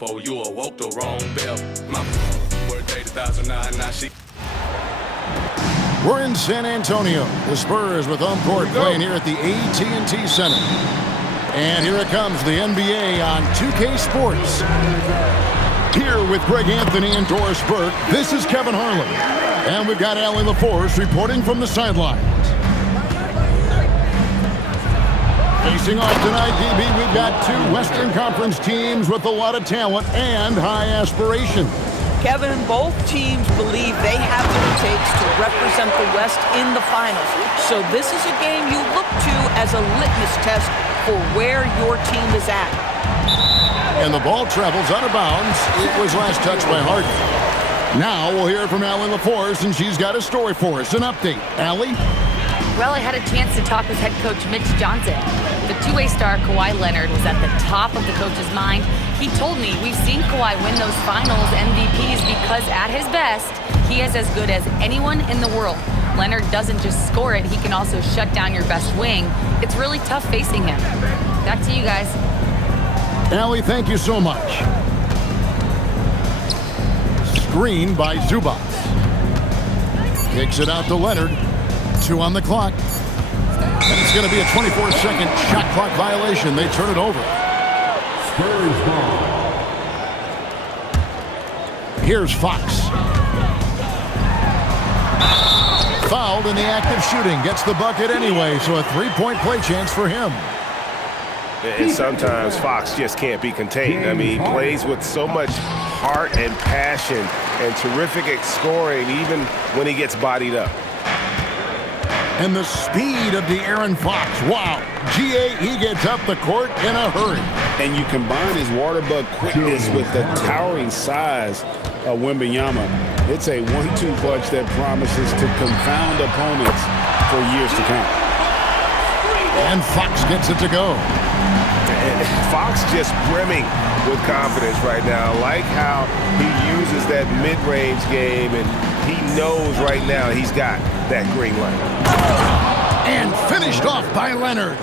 For you awoke the wrong bell. My birthday 2009, now she. We're in San Antonio. The Spurs with home court playing here at the AT&T Center. And here it comes, the NBA on 2K Sports. Here with Greg Anthony and Doris Burke, this is Kevin Harlan. And we've got Allie LaForce reporting from the sidelines. Facing off tonight, DB, we've got two Western Conference teams with a lot of talent and high aspirations. Kevin, both teams believe they have what it takes to represent the West in the finals. So this is a game you look to as a litmus test for where your team is at. And the ball travels out of bounds. It was last touched by Harden. Now we'll hear from Allie LaForce, and she's got a story for us. An update. Allie? Well, I had a chance to talk with head coach Mitch Johnson. The two-way star Kawhi Leonard was at the top of the coach's mind. He told me we've seen Kawhi win those finals MVPs because at his best, he is as good as anyone in the world. Leonard doesn't just score it, he can also shut down your best wing. It's really tough facing him. Back to you guys. Allie, thank you so much. Screen by Zubac. Kicks it out to Leonard. 2 on the clock. And it's going to be a 24-second shot clock violation. They turn it over. Spurs ball. Here's Fox. Fouled in the act of shooting. Gets the bucket anyway, so a three-point play chance for him. And sometimes Fox just can't be contained. I mean, he plays with so much heart and passion and terrific scoring even when he gets bodied up. And the speed of De'Aaron Fox. Wow. G.A., he gets up the court in a hurry. And you combine his water bug quickness with the towering size of Wembanyama. It's a 1-2 punch that promises to confound opponents for years to come. And Fox gets it to go. And Fox just brimming with confidence right now. I like how he uses that mid-range game, and he knows right now he's got that green light. And finished off by Leonard.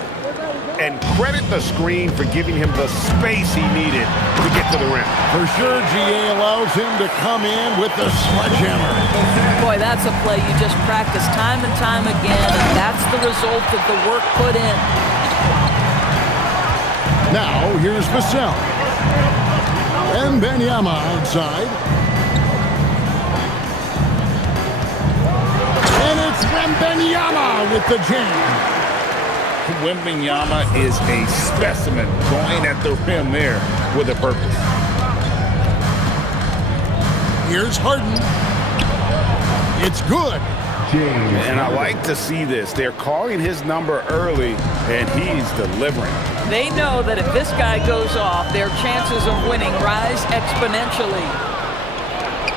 And credit the screen for giving him the space he needed to get to the rim. For sure, G.A. allows him to come in with the sledgehammer. Boy, that's a play you just practice time and time again, and that's the result of the work put in. Now, here's Vassell. And Wembanyama outside. And it's Wembanyama with the jam. Wembanyama is a specimen going at the rim there with a purpose. Here's Harden. It's good. And I like to see this. They're calling his number early, and he's delivering. They know that if this guy goes off, their chances of winning rise exponentially.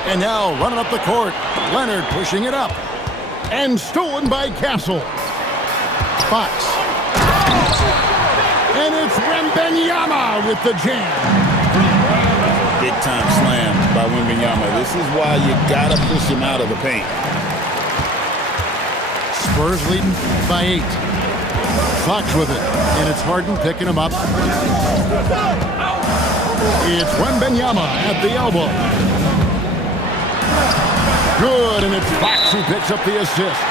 And now running up the court, Leonard pushing it up. And stolen by Castle. Fox. And it's Wembanyama with the jam. Big time slam by Wembanyama. This is why you gotta push him out of the paint. Spurs leading by 8. Fox with it, and it's Harden picking him up. It's Wembanyama at the elbow. Good, and it's Fox who picks up the assist.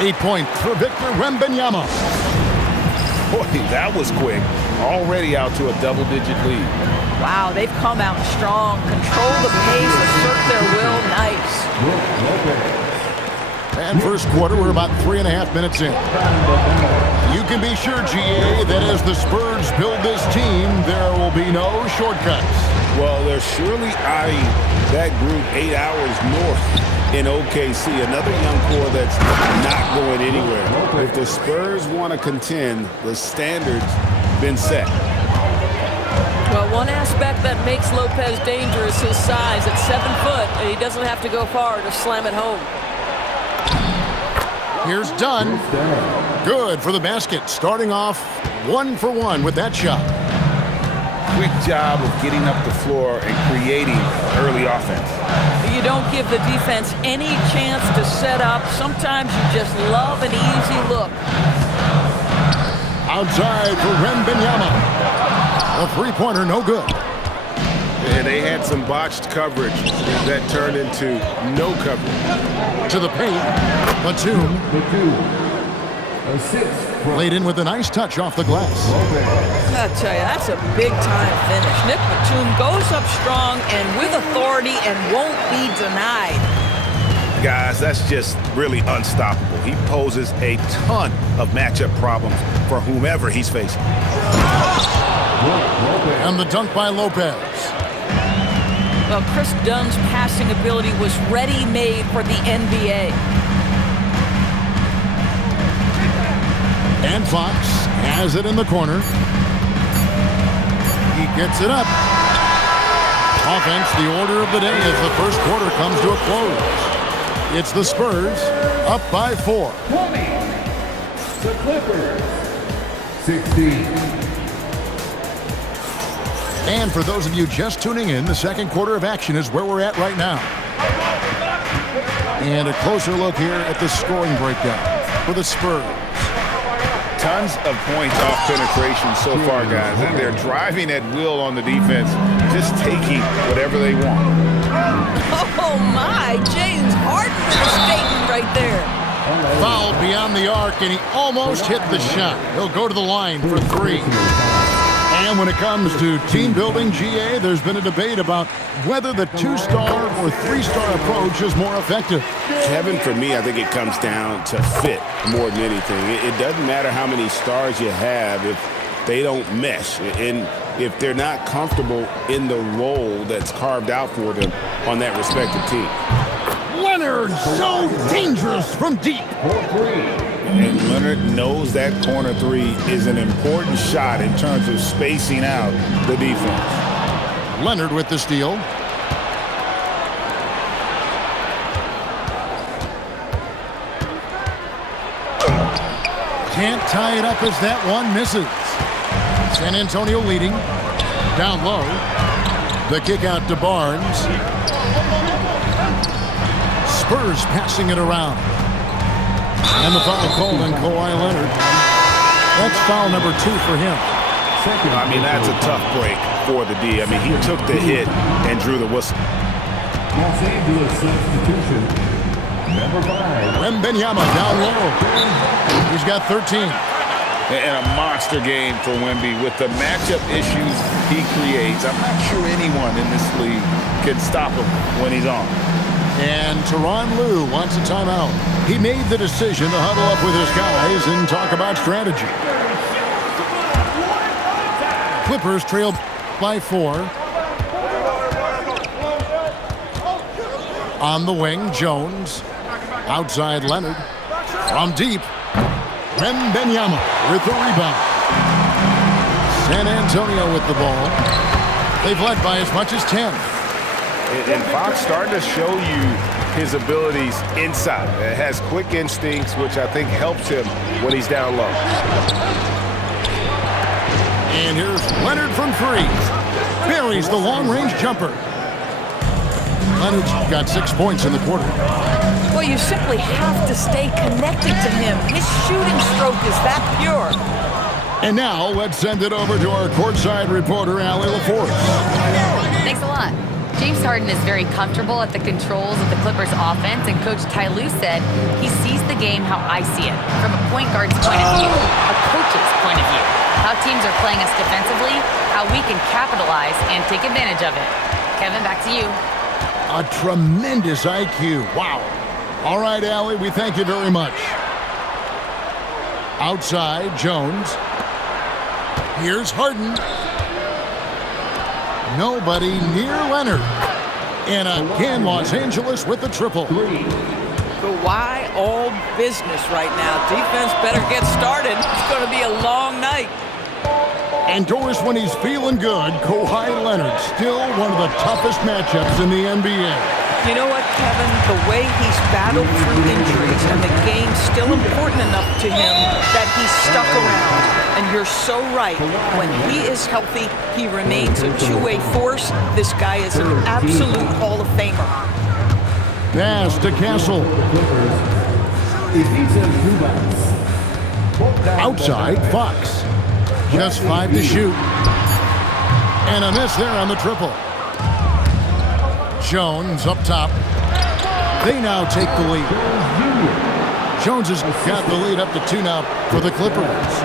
8 points for Victor Wembanyama. Boy, that was quick. Already out to a double-digit lead. Wow, they've come out strong. Control the pace, assert their will. Nice. And first quarter, we're about 3.5 minutes in. You can be sure, G.A., that as the Spurs build this team, there will be no shortcuts. Well, they're surely eyeing that group 8 hours north in OKC. Another young core that's not going anywhere. If the Spurs want to contend, the standard's been set. Well, one aspect that makes Lopez dangerous is his size. At 7 foot, and he doesn't have to go far to slam it home. Here's Dunn. Good for the basket. Starting off 1 for 1 with that shot. Quick job of getting up the floor and creating early offense. You don't give the defense any chance to set up. Sometimes you just love an easy look. Outside for Wembanyama. A three-pointer, no good. they had some botched coverage that turned into no coverage. To the paint. Batum. Laid in with a nice touch off the glass. I tell you, that's a big-time finish. Nick Batum goes up strong and with authority and won't be denied. Guys, that's just really unstoppable. He poses a ton of matchup problems for whomever he's facing. And the dunk by Lopez. Well, Chris Dunn's passing ability was ready-made for the NBA. And Fox has it in the corner. He gets it up. Offense, the order of the day as the first quarter comes to a close. It's the Spurs up by 4. 20. The Clippers. 16. And for those of you just tuning in, the second quarter of action is where we're at right now. And a closer look here at the scoring breakdown for the Spurs. Tons of points off penetration so far, guys. And they're driving at will on the defense, just taking whatever they want. Oh, my. James Harden with a statement right there. Foul beyond the arc, and he almost hit the shot. He'll go to the line for 3. And when it comes to team building, GA, there's been a debate about whether the 2-star or 3-star approach is more effective. Kevin, for me, I think it comes down to fit more than anything. It doesn't matter how many stars you have if they don't mesh. And if they're not comfortable in the role that's carved out for them on that respective team. Leonard, so dangerous from deep. And Leonard knows that corner 3 is an important shot in terms of spacing out the defense. Leonard with the steal. Can't tie it up as that one misses. San Antonio leading. Down low. The kick out to Barnes. Spurs passing it around. And the foul called on Kawhi Leonard. That's foul number 2 for him. I mean, that's a tough break for the D. I mean, he took the hit and drew the whistle. Los Angeles substitution. Number 5. Wembanyama down low. He's got 13. And a monster game for Wemby with the matchup issues he creates. I'm not sure anyone in this league can stop him when he's on. And Tyronn Lue wants a timeout. He made the decision to huddle up with his guys and talk about strategy. Clippers trail by 4. On the wing, Jones. Outside Leonard. From deep. Wembanyama with the rebound. San Antonio with the ball. They've led by as much as 10. And Fox starting to show you his abilities inside. It has quick instincts, which I think helps him when he's down low. And here's Leonard from 3. Buries the long-range jumper. Leonard's got 6 points in the quarter. Well, you simply have to stay connected to him. His shooting stroke is that pure. And now let's send it over to our courtside reporter, Allie LaForce. Thanks a lot. James Harden is very comfortable at the controls of the Clippers offense, and Coach Ty Lue said he sees the game how I see it, from a point guard's point of view, a coach's point of view, how teams are playing us defensively, how we can capitalize and take advantage of it. Kevin, back to you. A tremendous IQ. Wow. All right, Allie, we thank you very much. Outside, Jones. Here's Harden. Nobody near Leonard. And again, Los Angeles with the triple. Kawhi all business right now. Defense better get started. It's going to be a long night. And Doris, when he's feeling good, Kawhi Leonard, still one of the toughest matchups in the NBA. You know what, Kevin? The way he's battled through injuries and the game's still important enough to him that he's stuck around. And you're so right. When he is healthy, he remains a two-way force. This guy is an absolute Hall of Famer. Pass to Castle. Outside, Fox. Just 5 to shoot. And a miss there on the triple. Jones up top. They now take the lead. Jones has got the lead up to 2 now for the Clippers.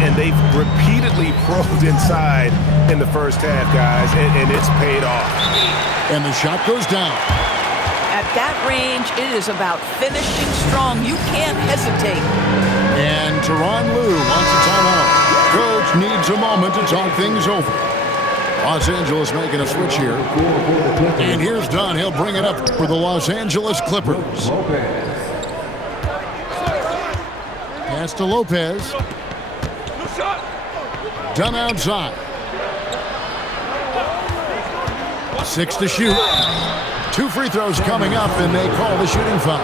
And they've repeatedly probed inside in the first half, guys, and it's paid off. And the shot goes down. At that range, it is about finishing strong. You can't hesitate. And Tyronn Lue wants a timeout. Coach needs a moment to talk things over. Los Angeles making a switch here. And here's Dunn. He'll bring it up for the Los Angeles Clippers. Pass to Lopez. Dunn outside. 6 to shoot. 2 free throws coming up, and they call the shooting foul.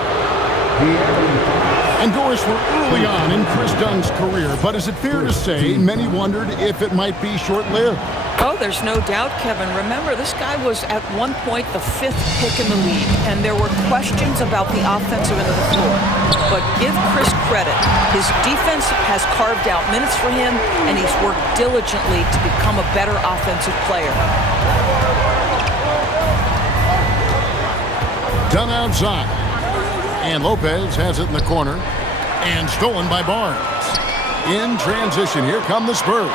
And Doris, we're early on in Chris Dunn's career, but is it fair to say many wondered if it might be short-lived? Oh, there's no doubt, Kevin. Remember, this guy was at one point the 5th pick in the league, and there were questions about the offensive end of the floor. But give Chris credit. His defense has carved out minutes for him, and he's worked diligently to become a better offensive player. Dunn outside. And Lopez has it in the corner. And stolen by Barnes. In transition, here come the Spurs.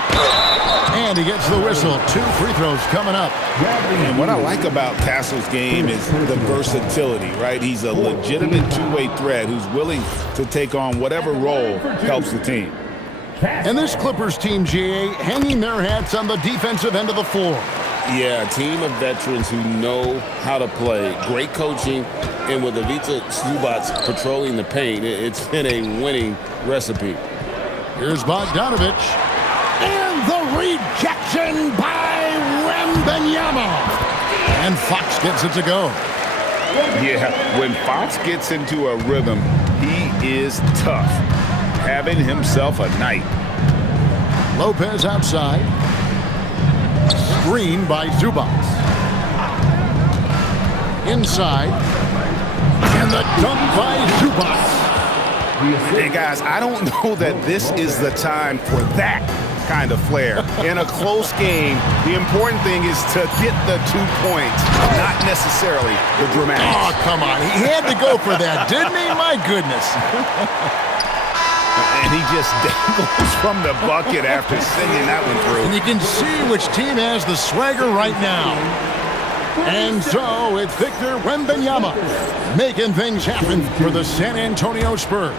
And he gets the whistle. 2 free throws coming up. And what I like about Castle's game is the versatility, right? He's a legitimate two-way threat who's willing to take on whatever role helps the team. And this Clippers team, GA, hanging their hats on the defensive end of the floor. Yeah, a team of veterans who know how to play. Great coaching, and with Ivica Zubac patrolling the paint, it's been a winning recipe. Here's Bogdanovic. And the rejection by Wembanyama. And Fox gets it to go. Yeah, when Fox gets into a rhythm, he is tough. Having himself a night. Lopez outside. Screen by Zubac. Inside. And the dunk by Zubac. Hey, guys, I don't know that this is the time for that kind of flair. In a close game, the important thing is to get the 2 points, not necessarily the dramatics. Oh, come on. He had to go for that, didn't he? My goodness. And he just dangles from the bucket after sending that one through. And you can see which team has the swagger right now. And so it's Victor Wembanyama making things happen for the San Antonio Spurs.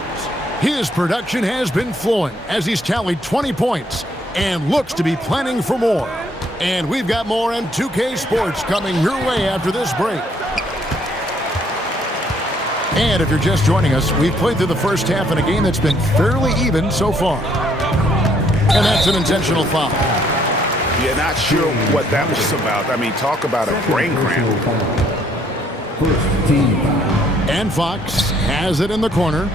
His production has been flowing as he's tallied 20 points and looks to be planning for more. And we've got more in 2K Sports coming your way after this break. And if you're just joining us, we've played through the first half in a game that's been fairly even so far. And that's an intentional foul. Yeah, not sure what that was about. I mean, talk about a brain cramp. And Fox has it in the corner.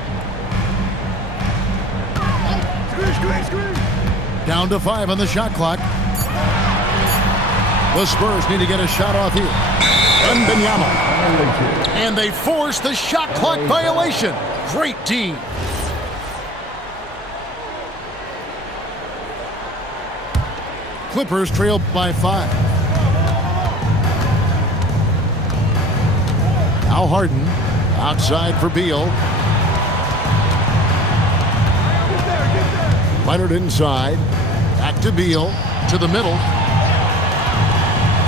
Down to 5 on the shot clock. The Spurs need to get a shot off here. Wembanyama. And they force the shot clock violation. Great team. Clippers trail by 5. Now Harden outside for Beal. Leonard inside. Back to Beal. To the middle.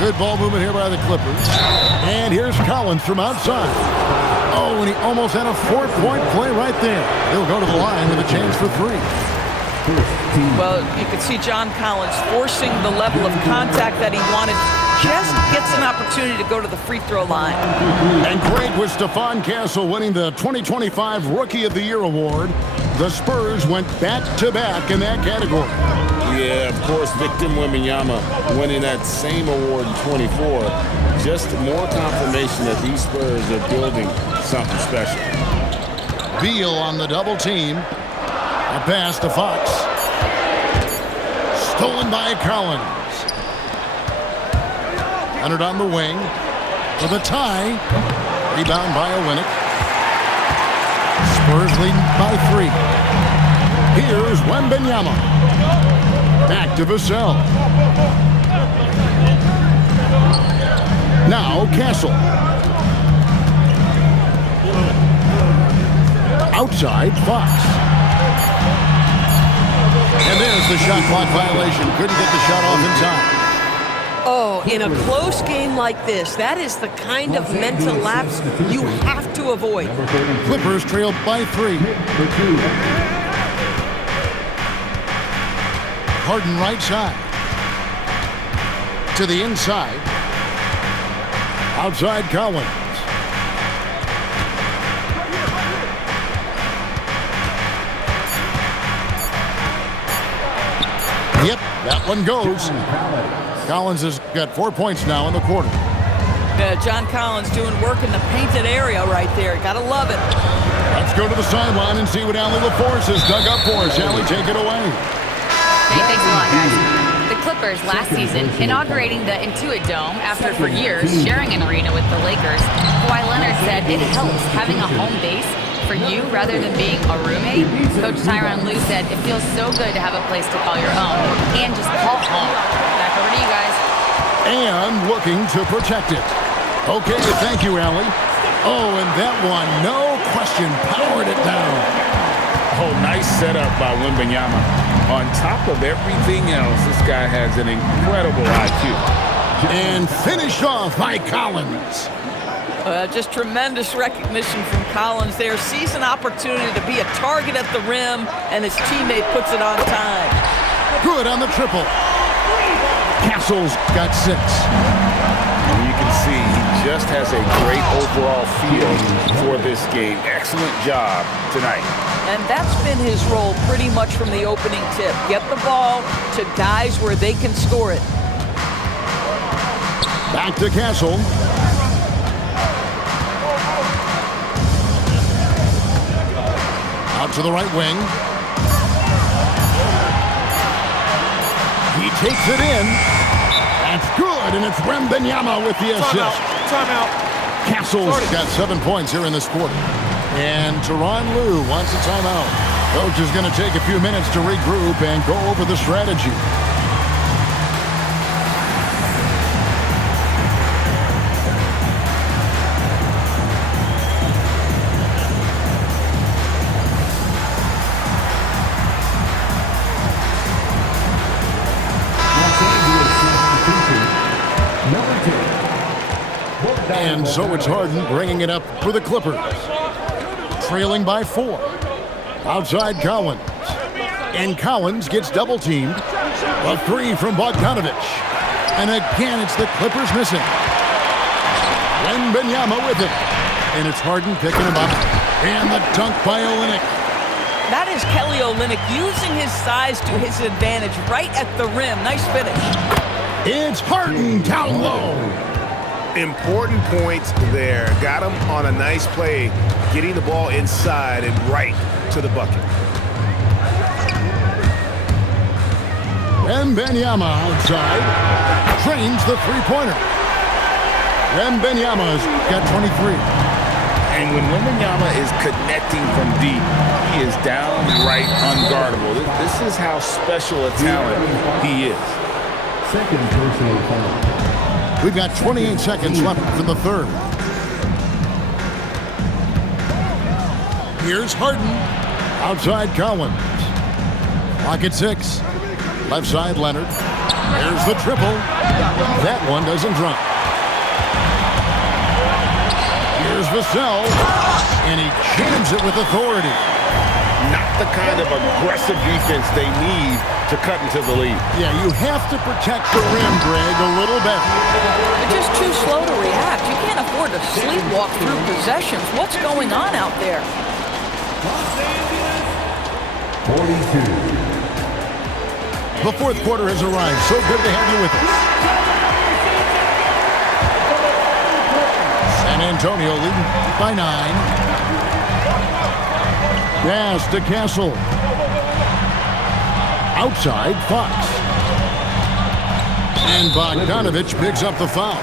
Good ball movement here by the Clippers. And here's Collins from outside. Oh, and he almost had a 4-point play right there. He'll go to the line with a chance for 3. Well, you can see John Collins forcing the level of contact that he wanted. Just gets an opportunity to go to the free throw line. And great was Stephon Castle winning the 2025 Rookie of the Year award. The Spurs went back-to-back in that category. Yeah, of course, Victor Wembanyama winning that same award in 24. Just more confirmation that these Spurs are building something special. Beal on the double team. A pass to Fox. Stolen by Collins. Leonard on the wing. For the tie. Rebound by Olynyk. Spurs leading by 3. Here's Wembanyama. Back to Vassell. Now Castle. Outside Fox. And there's the shot clock violation. Couldn't get the shot off in time. Oh, in a close game like this, that is the kind of mental lapse you have to avoid. Clippers trail by 3. Harden right side. To the inside. Outside Collins. Yep, that one goes. Collins has got 4 points now in the quarter. John Collins doing work in the painted area right there. Gotta love it. Let's go to the sideline and see what Allie LaForce has dug up for us. Allie, take it away. Hey, thanks a lot, guys. The Clippers last season inaugurating the Intuit Dome after for years sharing an arena with the Lakers. Kawhi Leonard said it helps having a home base for you rather than being a roommate. Coach Tyronn Lue said it feels so good to have a place to call your own and just call home. Back over to you guys. And looking to protect it. Okay, thank you, Allie. Oh, and that one, no question, powered it down. Oh, nice setup by Wembanyama. On top of everything else, this guy has an incredible IQ. And finished off by Collins. Just tremendous recognition from Collins there. Sees an opportunity to be a target at the rim, and his teammate puts it on time. Good on the triple. Castle's got 6. And you can see he just has a great overall feel for this game. Excellent job tonight. And that's been his role pretty much from the opening tip. Get the ball to guys where they can score it. Back to Castle. Out to the right wing. He takes it in. That's good, and it's Wembanyama with the assist. Timeout. Castle's got 7 points here in this quarter. And Tyronn Lue wants a timeout. Coach is going to take a few minutes to regroup and go over the strategy. And so it's Harden bringing it up for the Clippers. Trailing by 4. Outside Collins. And Collins gets double-teamed. A 3 from Bogdanovich. And again, it's the Clippers missing. Wembanyama with it. And it's Harden picking him up. And the dunk by Olynyk. That is Kelly Olynyk using his size to his advantage right at the rim. Nice finish. It's Harden down low. Important points there. Got him on a nice play, getting the ball inside and right to the bucket. Wembanyama outside. Trains the three-pointer. Wembanyama's got 23. And when Wembanyama is connecting from deep, he is downright unguardable. This is how special a talent he is. Second personal foul. We've got 28 seconds left in the third. Here's Harden. Outside Collins. Clock at 6. Left side Leonard. There's the triple. That one doesn't drop. Here's Vassell. And he jams it with authority. Not the kind of aggressive defense they need to cut into the lead. Yeah, you have to protect the rim, Greg, a little better. They're just too slow to react. You can't afford to sleepwalk through possessions. What's going on out there? 42. The fourth quarter has arrived. So good to have you with us. San Antonio leading by 9. Pass to Castle. Outside, Fox. And Bogdanovich picks up the foul.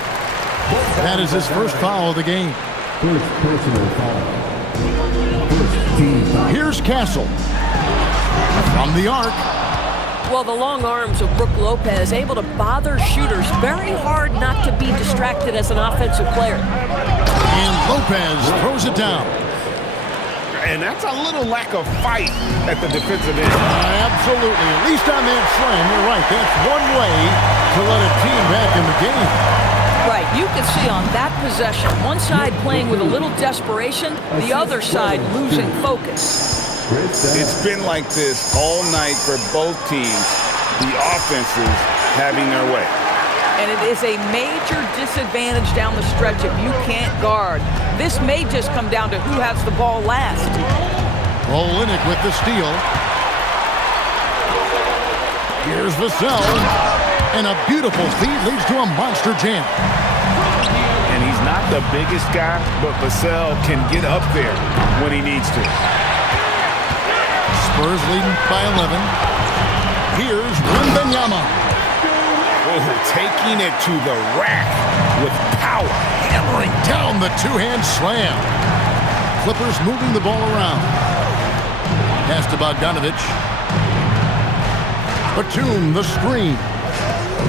That is his first foul of the game. First personal foul. First team foul. Here's Castle. From the arc. Well, the long arms of Brook Lopez able to bother shooters. Very hard not to be distracted as an offensive player. And Lopez throws it down. And that's a little lack of fight at the defensive end. Absolutely. At least on that slam, you're right. That's one way to let a team back in the game. Right. You can see on that possession, one side playing with a little desperation, the other side losing focus. It's been like this all night for both teams. The offenses having their way. And it is a major disadvantage down the stretch if you can't guard. This may just come down to who has the ball last. Olynyk with the steal. Here's Vassell. And a beautiful feed leads to a monster jam. And he's not the biggest guy, but Vassell can get up there when he needs to. Spurs leading by 11. Here's Wembanyama. Oh, taking it to the rack with power. Hammering down the two-hand slam. Clippers moving the ball around. Pass to Bogdanovich. Batum, the screen.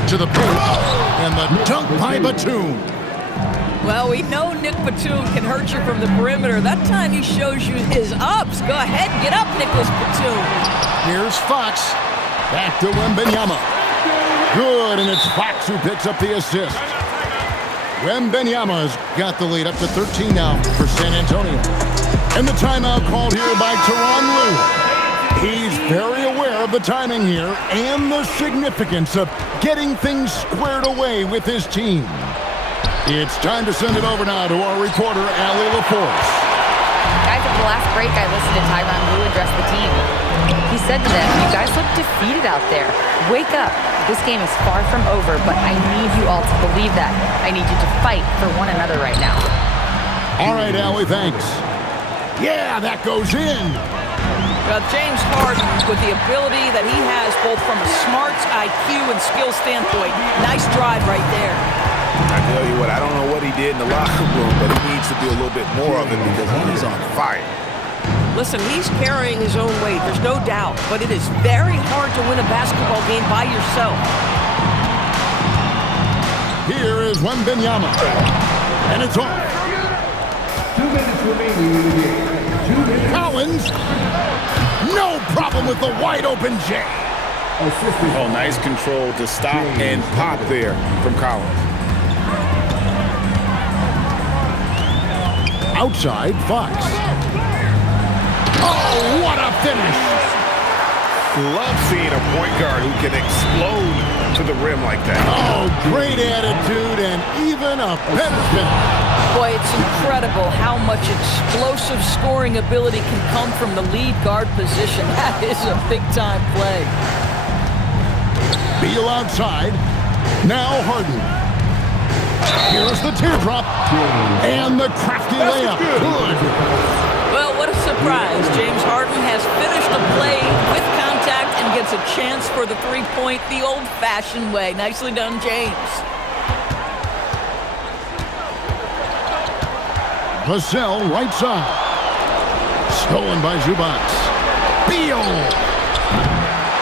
To the paint. And the dunk by Batum. Well, we know Nick Batum can hurt you from the perimeter. That time he shows you his ups. Go ahead, get up, Nicholas Batum. Here's Fox. Back to Wembanyama. Good, and it's Fox who picks up the assist. Wembanyama's got the lead up to 13 now for San Antonio. And the timeout called here by Tyronn Lue. He's very aware of the timing here and the significance of getting things squared away with his team. It's time to send it over now to our reporter, Allie LaForce. Guys, at the last break, I listened to Tyronn Lue address the team. He said to them, "You guys look defeated out there. Wake up. This game is far from over, but I need you all to believe that. I need you to fight for one another right now." All right, Allie, thanks. Yeah, that goes in. Well, James Harden, with the ability that he has both from a smarts, IQ, and skill standpoint, nice drive right there. I tell you what, I don't know what he did in the locker room, but he needs to do a little bit more of it because he's on fire. Listen, he's carrying his own weight, there's no doubt, but it is very hard to win a basketball game by yourself. Here is Wembanyama. And it's off. 2 minutes remaining in the game. 2 minutes. Collins. No problem with the wide open J. Assistant. Oh, nice control to stop and pop there from Collins. Outside, Fox. Oh, what a finish. Love seeing a point guard who can explode to the rim like that. Oh, great attitude and even a better finish. Boy, it's incredible how much explosive scoring ability can come from the lead guard position. That is a big-time play. Beal outside. Now Harden. Here's the teardrop. And the crafty layup. Good. Well, what a surprise. James Harden has finished a play with contact and gets a chance for the three-point the old-fashioned way. Nicely done, James. Vassell, right side. Stolen by Zubac. Beal.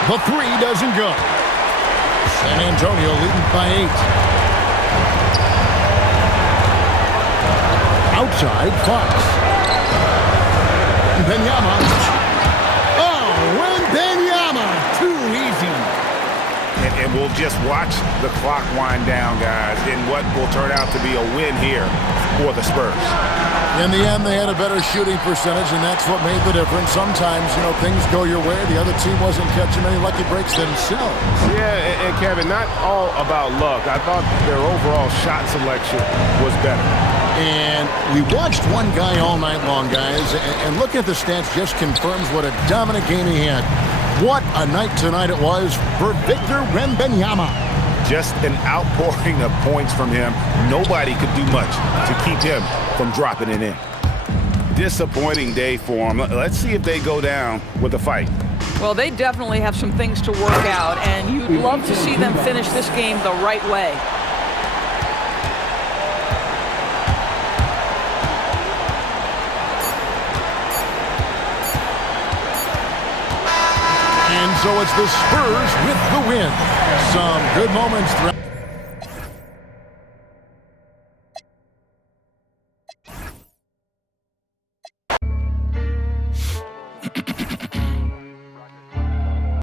The three doesn't go. San Antonio leading by 8. Outside, Fox. Wembanyama. Oh, Wembanyama. Too easy. And we'll just watch the clock wind down, guys, in what will turn out to be a win here for the Spurs. In the end, they had a better shooting percentage, and that's what made the difference. Sometimes, things go your way. The other team wasn't catching many lucky breaks themselves. Yeah, and Kevin, not all about luck. I thought their overall shot selection was better. And we watched one guy all night long, guys, and looking at the stats just confirms what a dominant game he had. What a night tonight it was for Victor Wembanyama. Just an outpouring of points from him. Nobody could do much to keep him from dropping it in. Disappointing day for him. Let's see if they go down with a fight. Well, they definitely have some things to work out, and you'd love to see them finish this game the right way. So it's the Spurs with the win. Some good moments throughout.